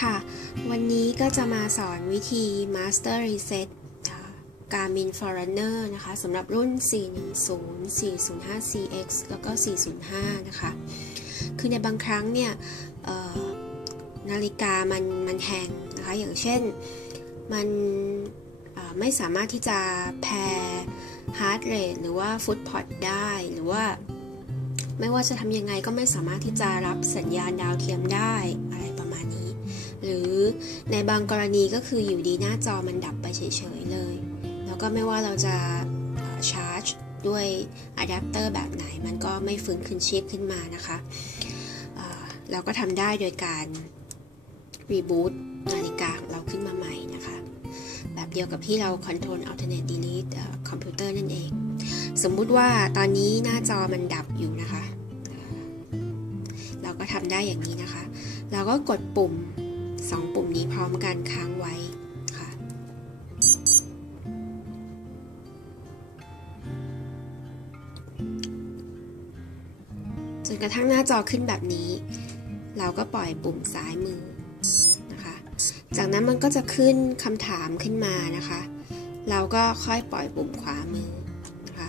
ค่ะ วันนี้ก็จะมาสอนวิธี Master Reset Garmin Forerunner นะคะสำหรับรุ่น 410 405CX แล้วก็ 405 นะคะ คือในบางครั้งเนี่ยนาฬิกามันมันแหงนะคะ อย่างเช่นมันไม่สามารถที่จะแพร์ฮาร์ดเรทหรือว่าฟุตพอตได้หรือว่า ไม่ว่าจะทำยังไงก็ไม่สามารถที่จะรับสัญญาณดาวเทียมได้อะไรป หรือในบางกรณีก็คืออยู่ดีหน้าจอมันดับไปเฉยๆเลย แล้วก็ไม่ว่าเราจะชาร์จด้วยอะแดปเตอร์แบบไหนมันก็ไม่ฟื้นคืนชีพขึ้นมานะคะเราก็ทำได้โดยการรีบูตนาฬิกาเราขึ้นมาใหม่นะคะ แบบเดียวกับที่เรา Control Alternate Delete คอมพิวเตอร์นั่นเอง สมมุติว่าตอนนี้หน้าจอมันดับอยู่นะคะ เราก็ทำได้อย่างนี้นะคะ เราก็กดปุ่ม 2ปุ่มนี้พร้อมกันค้างไว้ค่ะ จนกระทั่งหน้าจอขึ้นแบบนี้ เราก็ปล่อยปุ่มซ้ายมือนะคะ จากนั้นมันก็จะขึ้นคำถามขึ้นมานะคะ เราก็ค่อยปล่อยปุ่มขวามือนะคะ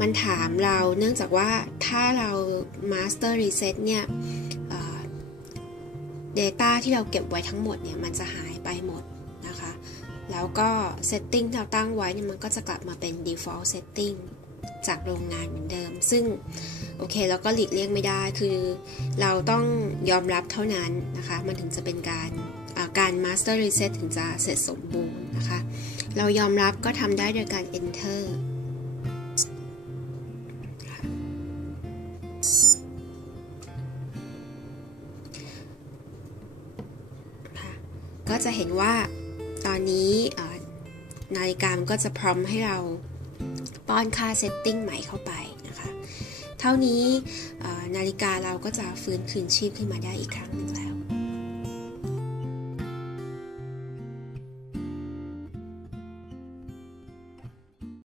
มันถามเราเนื่องจากว่าถ้าเรา master reset เนี่ย Data ที่เราเก็บไว้ทั้งหมดเนี่ยมันจะหายไปหมดนะคะ แล้วก็ setting ที่เราตั้งไว้เนี่ยมันก็จะกลับมาเป็น default setting จากโรงงานเหมือนเดิม ซึ่งโอเคเราก็หลีกเลี่ยงไม่ได้คือเราต้องยอมรับเท่านั้นนะคะ มันถึงจะเป็นการการ master reset ถึงจะเสร็จสมบูรณ์นะคะ เรายอมรับก็ทำได้โดยการ enter ก็จะเห็นว่าตอนนี้นาฬิกาก็จะพร้อมให้เราป้อนค่าเซตติ้งใหม่เข้าไปนะคะ เท่านี้นาฬิกาเราก็จะฟื้นคืนชีพขึ้นมาได้อีกครั้งหนึ่งแล้ว